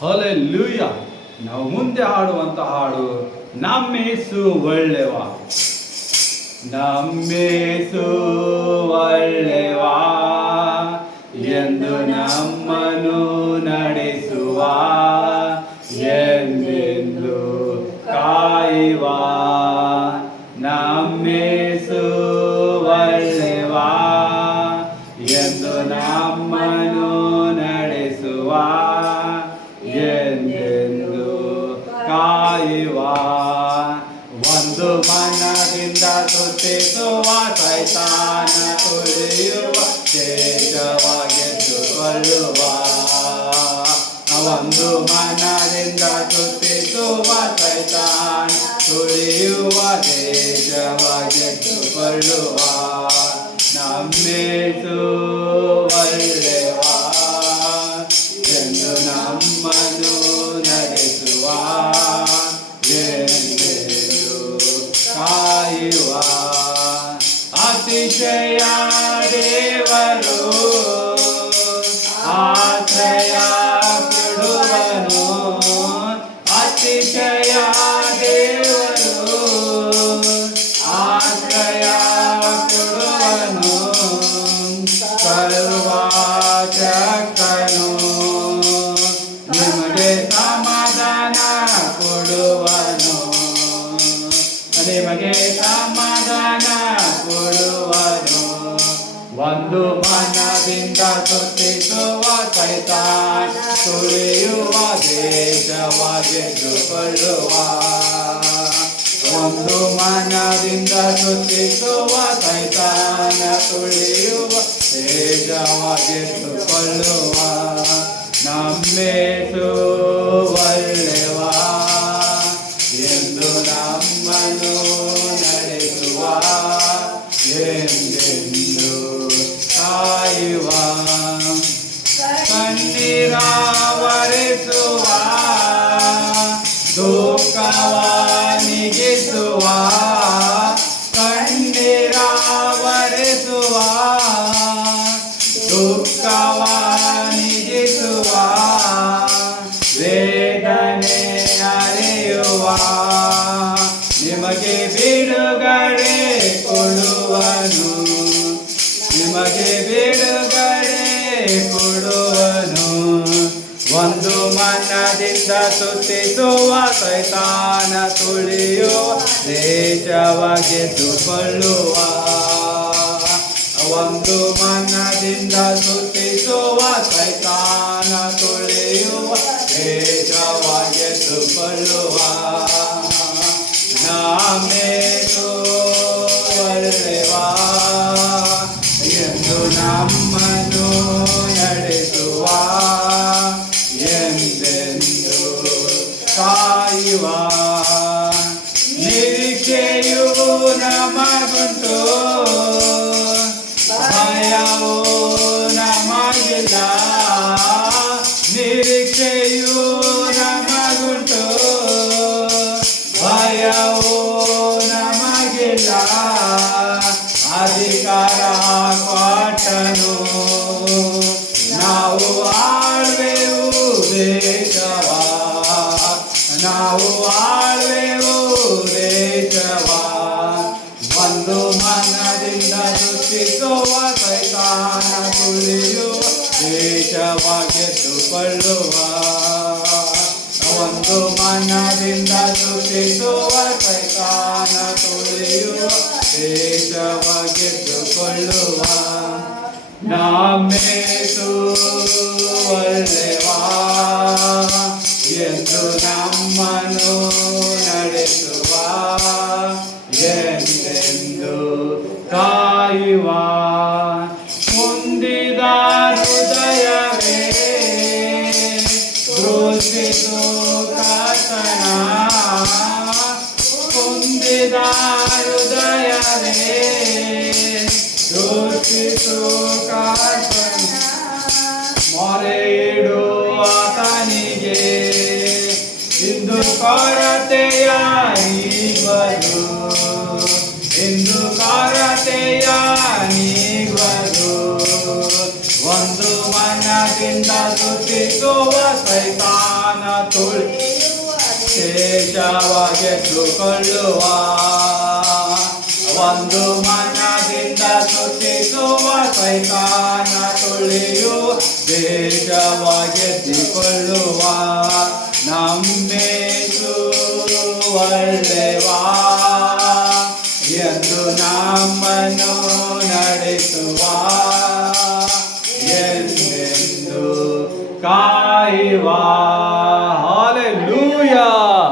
Hallelujah. ನಾವು ಮುಂದೆ ಹಾಡುವಂತ ಹಾಡು, ನಮ್ಮೇಸು ಒಳ್ಳೆವ, ನಮ್ಮೇಸು ಒಳ್ಳೆವ ಎಂದು ನಮ್ಮನ್ನು ನಡೆಸುವ, ಎಂದೆಂದು ಕಾಯುವ. ನಮ್ಮೇಸು ಒಳ್ಳೆವ ಎಂದು ನಮ್ಮನ್ನು ನಡೆಸುವ, ಎಂದೆಂದು ಕಾಯುವ. ಒಂದು ಮನದಿಂದ ಸ್ತುತಿಸುವ, ಸೈತಾನ ತುಳಿಯುವ, ಗೆದ್ದುಕೊಳ್ಳುವ. ಒಂದು ಮನದಿಂದ ಸ್ತುತಿಸುವ, ಸೈತಾನ ತುಳಿಯುವ, ದೇಶವ ಗೆದ್ದುಕೊಳ್ಳುವ. ನಮ್ಮೇಸು ಒಳ್ಳೆವ ಎಂದು ನಮ್ಮನ್ನು ನಡೆಸುವ, ಎಂದೆಂದು ಕಾಯುವ. ಅತಿಶಯ ದೇವರು, ಆಶ್ರಯ ಕೊಡುವನು. ಅತಿಶಯ ದೇವರು, ಆಶ್ರಯ ಕೊಡುವನು. ಸರ್ವಶಕ್ತನು ನಿಮಗೆ ಸಮಾಧಾನ ಕೊಡುವನು, ನಿಮಗೆ ಸಮಾಧಾನ ಕೊಡುವನು. ಒಂದು ಮನದಿಂದ ಸ್ತುತಿಸುವ, ಸೈತಾನ ತುಳಿಯುವ, ದೇಶವ ಗೆದ್ದುಕೊಳ್ಳುವ. ಒಂದು ಮನದಿಂದ ಸ್ತುತಿಸುವ, ಸೈತಾನ ತುಳಿಯುವ, ದೇಶವ ಗೆದ್ದುಕೊಳ್ಳುವ. ನಮ್ಮೇಸು ಒಳ್ಳೆವ ಎಂದು ನಮ್ಮನ್ನು ನಡೆಸುವ, ಎಂದೆಂದು ಕಾಯುವ. ಕಣ್ಣೀರ ಒರೆಸುವ, ದುಃಖವ ನೀಗಿಸುವ. ಕಣ್ಣೀರ ಒರೆಸುವ, ದುಃಖವ ನೀಗಿಸುವ. ವೇದನೆ ಅರಿಯುವ, ನಿಮಗೆ ಬಿಡುಗಡೆ ಕೊಡುವನು, ನಿಮಗೆ ಬಿಡುಗಡೆ ಕೊಡುವನು. ಒಂದು ಮನದಿಂದ ಸ್ತುತಿಸುವ, ಸೈತಾನ ತುಳಿಯುವ, ದೇಶವ ಗೆದ್ದುಕೊಳ್ಳುವ. ಒಂದು ಮನದಿಂದ ಸ್ತುತಿಸುವ, ಸೈತಾನ ತುಳಿಯುವ, ದೇಶವ ಗೆದ್ದುಕೊಳ್ಳುವ. ನಮ್ಮೇಸು ಒಳ್ಳೆವ ಎಂದು ನಮ್ಮನ್ನು ನಡೆಸುವ, ಎಂದೆಂದು ಕಾಯುವ. ನಿರೀಕ್ಷೆಯು ನಮಗುಂಟು, ಭಯವೂ ನಮಗಿಲ್ಲ. ನಿರೀಕ್ಷೆಯು ನಮಗುಂಟು, ಭಯವೂ ನಮಗಿಲ್ಲ. ಅಧಿಕಾರ ಕೊಟ್ಟನು, ನಾವು ಆಳ್ವೆವು ದೇಶವ, ನಾವು ಆಳ್ವೆವು ದೇಶವ. ಒಂದು ಮನದಿಂದ ಸ್ತುತಿಸುವ, ಸೈತಾನ ತುಳಿಯುವ, ದೇಶವ ಗೆದ್ದುಕೊಳ್ಳುವ. ಒಂದು ಮನದಿಂದ ಸ್ತುತಿಸುವ, ಸೈತಾನ ತುಳಿಯುವ, ದೇಶವ ಗೆದ್ದುಕೊಳ್ಳುವ. ನಮ್ಮೇಸು ಒಳ್ಳೆವ ಎಂದು ನಮ್ಮನ್ನು ನಡೆಸುವ, ಎಂದೆಂದು ಕಾಯುವ. ಮುಂದಿದ ಹೃದಯವೇ ಘೋಷಿಸು ಕರ್ತನ, ಮುಂದಿದ ಹೃದಯವೇ ಘೋಷಿಸು ಕರ್ತನ. ಮೊರೆಯಿಡು ಆತನಿಗೆ, ಇಂದು ಕೊರತೆಯ ನೀಗುವುದು, ಇಂದು ಕೊರತೆಯ ನೀಗುವುದು. ಒಂದು ಮನದಿಂದ ಸ್ತುತಿಸುವ, ಸೈತಾನ ಶೇಷವಾಗಿಟ್ಟುಕೊಳ್ಳುವ ಒಂದು ಮನದಿಂದ ತುಟಿಸುವ ಸೈತಾನ ತುಳಿಯು ದೇಶವಾಗಿದ್ದುಕೊಳ್ಳುವ ನಮ್ಮೇಸು ಒಳ್ಳೆವಾ ಎಂದು ನಮ್ಮನ್ನು ನಡೆಸುವ ಎಂದೆಂದು ಕಾಯುವ